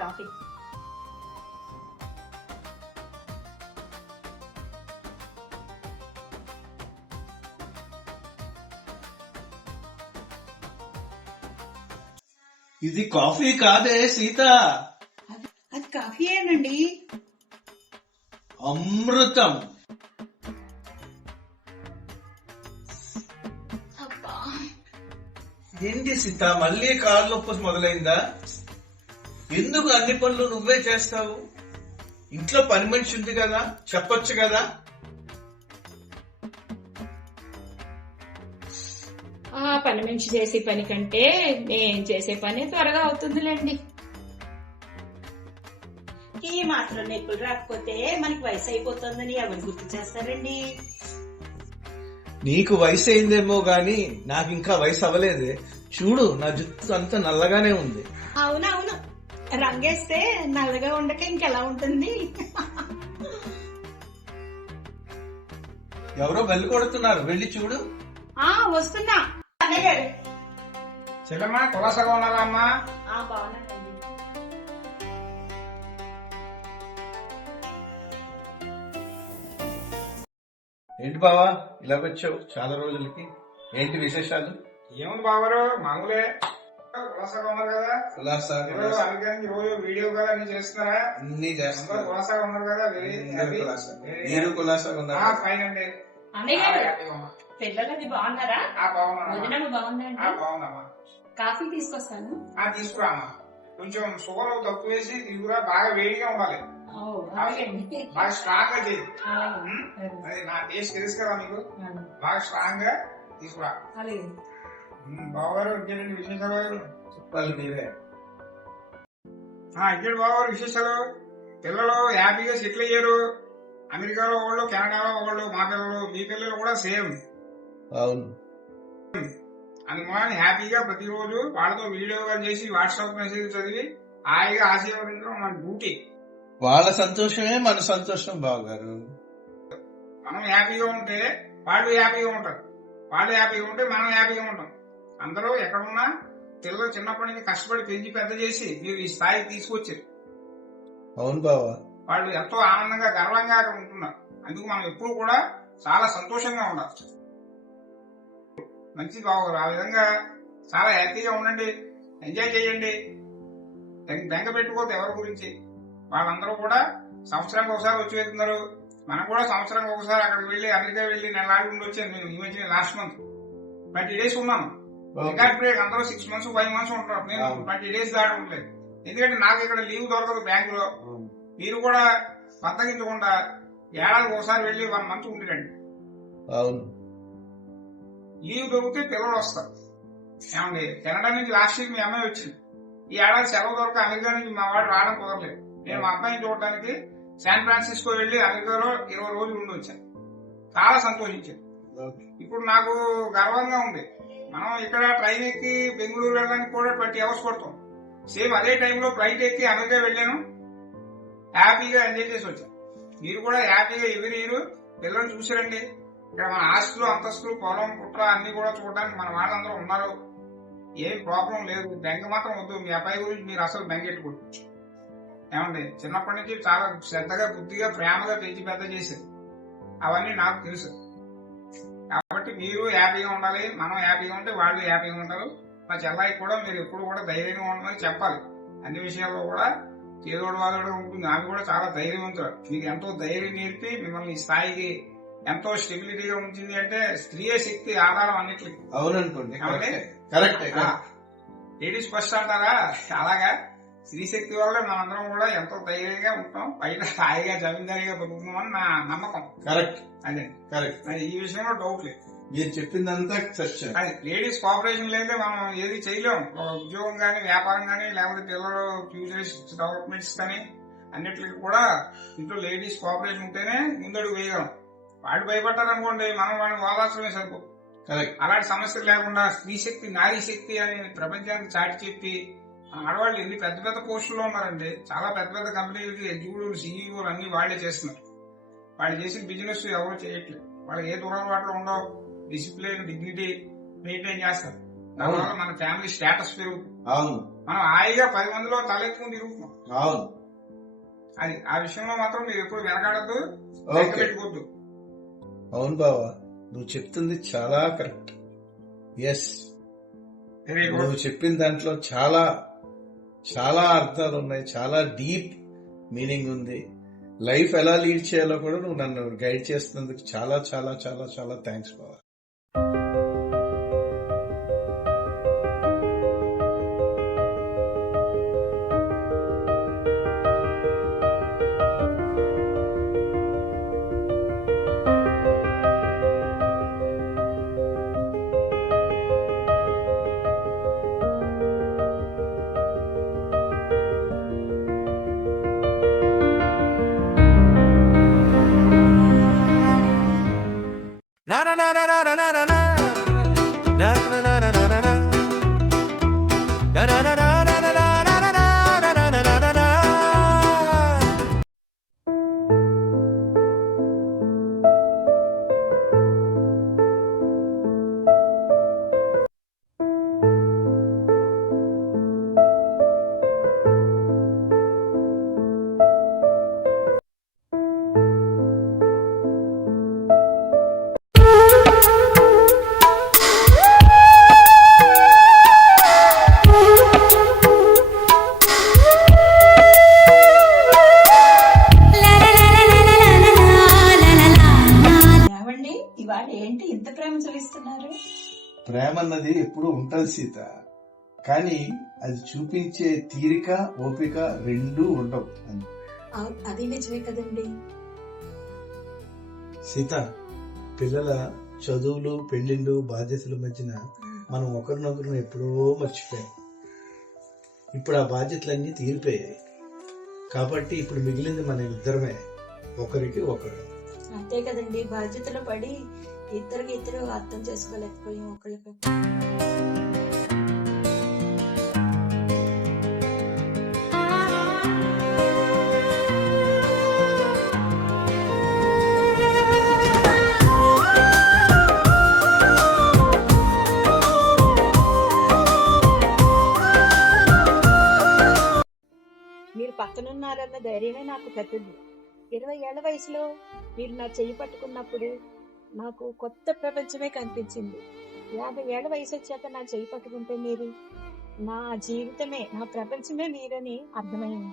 Coffee ఇది coffee కాదే సీత, అది కాఫీయేనండి. అమృతం. ఏంటి సీత, మళ్ళీ కాళ్ళు నొప్పి మొదలైందా? ఎందుకు అన్ని పనులు నువ్వే చేస్తావు? ఇంట్లో పని మనిషి ఉంది కదా, చెప్పొచ్చు కదా. పని మనిషి చేసే పని కంటే నేను చేసే పని త్వరగా అవుతుందిలేండి. ఈ మాత్రం నొప్పులు రాకపోతే మనకి వయసు అయిపోతుందని ఎవరు గుర్తు చేస్తారండి? నీకు వయసు అయిందేమో గాని నాకు ఇంకా వయసు అవ్వలేదే. చూడు, నా జుట్టు అంతా నల్లగానే ఉంది. అవునవును, రంగేస్తే నల్లగా ఉండక ఇంకెలా ఉంటుంది? ఎవరో బెల్లు కొడుతున్నారు, వెళ్ళి చూడు. వస్తున్నా. చెల్లమ్మా కులాసగా ఉన్నారా అమ్మా? బాగున్నానండి. ఏంటి బావా ఇలా వచ్చావు చాలా రోజులకి? ఏంటి విశేషాలు? ఏముంది బావగారు, మామూలే. కులాసగా ఉన్నారు కదా? అందుకని రోజు వీడియో కదా అన్ని చేస్తున్నారా? అన్ని చేస్తున్నారు. కులాసగా ఉన్నారు కదా? మీరు కులాసాగా ఉన్నారా? ఫైన్ అండి. పిల్లలది బాగున్నారా? బాగున్నా. బాగుందండి. కాఫీ తీసుకొస్తాను. తీసుకురామా. కొంచెం షుగర్ తక్కువ వేసి తీసుకురా. బాగా వేడిగా ఉండాలి, బాగా స్ట్రాంగ్ గా చేయి. అది నా టేస్ట్ తెలుసు కదా మీకు. బాగా స్ట్రాంగ్ గా తీసుకురా. బావగారు ఇంకేంటి విశేషాలు? చెప్పాలి మీరే. ఇంకేంటి బావగారు విశేషాలు? పిల్లలు హ్యాపీగా సెటిల్ అయ్యారు. అమెరికాలో ఒకళ్ళు, కెనడాలో ఒకళ్ళు. మా పిల్లలు, మీ పిల్లలు కూడా సేమ్. అవును. అందుకని హ్యాపీగా ప్రతిరోజు వాళ్ళతో వీడియో కాల్ చేసి వాట్సాప్ మెసేజ్ చదివి హాయిగా ఆశీర్వదించడం మన డ్యూటీ. వాళ్ళ సంతోషమే మన సంతోషం బావగారు. మనం హ్యాపీగా ఉంటే వాళ్ళు హ్యాపీగా ఉంటారు, వాళ్ళు హ్యాపీగా ఉంటే మనం హ్యాపీగా ఉంటాం. అందరూ ఎక్కడున్నా పిల్లలు చిన్నప్పటి నుంచి కష్టపడి పెంచి పెద్ద చేసి మీరు ఈ స్థాయికి తీసుకొచ్చారు. అవును బావా. వాళ్ళు ఎంతో ఆనందంగా గర్వంగా ఉంటున్నారు. అందుకు మనం ఎప్పుడు కూడా చాలా సంతోషంగా ఉండాలి. మంచి బావగారు, ఆ విధంగా చాలా హ్యాపీగా ఉండండి, ఎంజాయ్ చేయండి. బెంగ పెట్టుకోవద్దు ఎవరి గురించి. వాళ్ళందరూ కూడా సంవత్సరానికి ఒకసారి వచ్చి వెళ్తున్నారు. మనం కూడా సంవత్సరానికి ఒకసారి అక్కడికి వెళ్ళి అమెరికా వెళ్ళి నెలలాగి ఉండి వచ్చాను. నేను ఈ మధ్య లాస్ట్ మంత్ 20 days ఉన్నాను. రికార్డ్ బ్రేక్ అందరూ 6 months 5 months ఉంటున్నారు. నేను 20 days దాటి ఉండలేదు. ఎందుకంటే నాకు ఇక్కడ లీవ్ దొరకదు బ్యాంకులో. మీరు కూడా బద్దగించకుండా ఏడాదికి ఒకసారి వెళ్ళి 1 month ఉండిరండి. అవును. లీవ్ దొరికితే పిల్లలు వస్తారు. ఏమండి, కెనడా నుంచి లాస్ట్ వీక్ మీ అమ్మాయి వచ్చింది. ఈ ఏడాది సెలవు దొరక అమెరికా నుంచి మా వాడు రావడం కుదరలేదు. నేను మా అబ్బాయిని చూడటానికి శాన్ ఫ్రాన్సిస్కో వెళ్లి అమెరికాలో 20 రోజులు ఉండి వచ్చాను. చాలా సంతోషించాను. ఇప్పుడు నాకు గర్వంగా ఉంది. మనం ఇక్కడ ట్రైన్ ఎక్కి బెంగళూరు వెళ్ళడానికి కూడా 20 hours పడుతుంది. సేమ్ అదే టైంలో ఫ్లైట్ ఎక్కి అమెరికా వెళ్ళాను. హ్యాపీగా ఎంజాయ్ చేసి వచ్చాను. మీరు కూడా హ్యాపీగా ఎవ్రీ ఇయర్ పిల్లల్ని చూసారండి. ఇక్కడ మన ఆస్తులు, అంతస్తులు, పొలం, కుట్ర అన్ని కూడా చూడడానికి మన వాళ్ళందరూ ఉన్నారు. ఏం ప్రాబ్లం లేదు. బెంగ మాత్రం వద్దు. మీ అబ్బాయి గురించి మీరు అసలు బెంగెట్టుకోండి. ఏమండి, చిన్నప్పటి నుంచి చాలా శ్రద్ధగా, బుద్ధిగా, ప్రేమగా పెంచి పెద్ద చేశారు. అవన్నీ నాకు తెలుసు. కాబట్టి మీరు హ్యాపీగా ఉండాలి, మనం హ్యాపీగా ఉంటే వాళ్ళు హ్యాపీగా ఉంటారు. మా చెల్లాయి కూడా మీరు ఎప్పుడు కూడా ధైర్యంగా ఉండమని చెప్పాలి. అన్ని విషయాల్లో కూడా చేదోడు వాదోడుగా ఉంటుంది. ఆమె కూడా చాలా ధైర్యవంతులు. మీకు ఎంతో ధైర్యం నేర్పి మిమ్మల్ని ఈ స్థాయికి ఎంతో స్టెబిలిటీగా ఉంచింది. అంటే స్త్రీయ శక్తి ఆధారం అన్నిటికీ. అవుననుకోండి. కరెక్ట్. లేడీస్ ఫస్ట్ అంటారా? అలాగా స్త్రీ శక్తి వల్ల మనందరం కూడా ఎంతో ధైర్యంగా ఉంటాం. పైన హాయిగా జమీందారీగా బతుకుతామని నా నమ్మకం. కరెక్ట్. అదే కరెక్ట్. ఈ విషయంలో డౌట్ లేదు. మీరు చెప్పిందంతా సత్యం. లేడీస్ కోఆపరేషన్ లేదే మనం ఏది చేయలేం. ఉద్యోగం గానీ, వ్యాపారం గానీ, లేకపోతే పిల్లలు ఫ్యూచర్ డెవలప్మెంట్స్ కానీ అన్నిటికీ కూడా ఇంట్లో లేడీస్ కోఆపరేషన్ ఉంటేనే ముందడుగు వేయగలం. వాడు భయపడ్డారనుకోండి, మనం వాడిని ఓదార్చడమే సరిపో. కరెక్ట్. అలాంటి సమస్యలు లేకుండా స్త్రీ శక్తి నారీ శక్తి అని ప్రపంచానికి చాటి చెప్పి ఆడవాళ్ళు ఎన్ని పెద్ద పెద్ద పోస్టుల్లో ఉన్నారండి. చాలా పెద్ద పెద్ద కంపెనీలకి ఎగ్జిక్యూటివ్ సీఈఓలు అన్ని వాళ్లే చేస్తున్నారు. వాళ్ళు చేసిన బిజినెస్ ఎవరు చేయట్లేదు. వాళ్ళకి ఏ దురలవాట్లు ఉండవు. డిసిప్లిన్ డిగ్నిటీ మెయింటైన్ చేస్తారు. దానివల్ల మన ఫ్యామిలీ స్టేటస్ పెరుగుతుంది. అవును, మనం హాయిగా 10 మందిలో తలెత్తుకుని తిరుగుతున్నాం. అవును. అది ఆ విషయంలో మాత్రం మీరు ఎప్పుడు వెనకాడద్దు, ఓకే. పెట్టుకోవద్దు. అవును బావా, నువ్వు చెప్తుంది చాలా కరెక్ట్. Yes, very good. నువ్వు చెప్పిన దాంట్లో చాలా చాలా అర్థాలు ఉన్నాయి. చాలా డీప్ మీనింగ్ ఉంది. లైఫ్ ఎలా లీడ్ చేయాలో కూడా నువ్వు నన్ను గైడ్ చేస్తున్నందుకు చాలా చాలా చాలా చాలా థ్యాంక్స్ బావా. Na na na na na na na na na na na na na na na na na na na ఏమండి ఇవాళ ఏంటి ఇంత ప్రేమ చూపిస్తున్నారు? ప్రేమ అన్నది ఎప్పుడు ఉంటుంది సీత, కానీ అది చూపించే తీరిక ఓపిక రెండూ ఉండవు. అది నిజమే కదండి. సీత, పిల్లల చదువులు పెళ్లిళ్ళు బాధ్యతల మధ్యన మనం ఒకరినొకరు ఎప్పుడో మర్చిపోయాం. ఇప్పుడు ఆ బాధ్యతలన్నీ తీరిపోయాయి. కాబట్టి ఇప్పుడు మిగిలింది మన ఇద్దరమే, ఒకరికి ఒకరు. అంతే కదండి, బాధ్యతలు పడి ఇద్దరు అర్థం చేసుకోలేకపోయాం ఒకళ్ళకి. మీరు పక్కనున్నారన్న ధైర్యమే నాకు పెద్దది. 20 ఏళ్ల వయసులో మీరు నా చెయ్యి పట్టుకున్నప్పుడు నాకు కొత్త ప్రపంచమే కనిపించింది. 50 ఏళ్ల వయసు వచ్చాక నా చెయ్యి పట్టుకుంటే మీరు నా జీవితమే, నా ప్రపంచమే మీరని అర్థమైంది.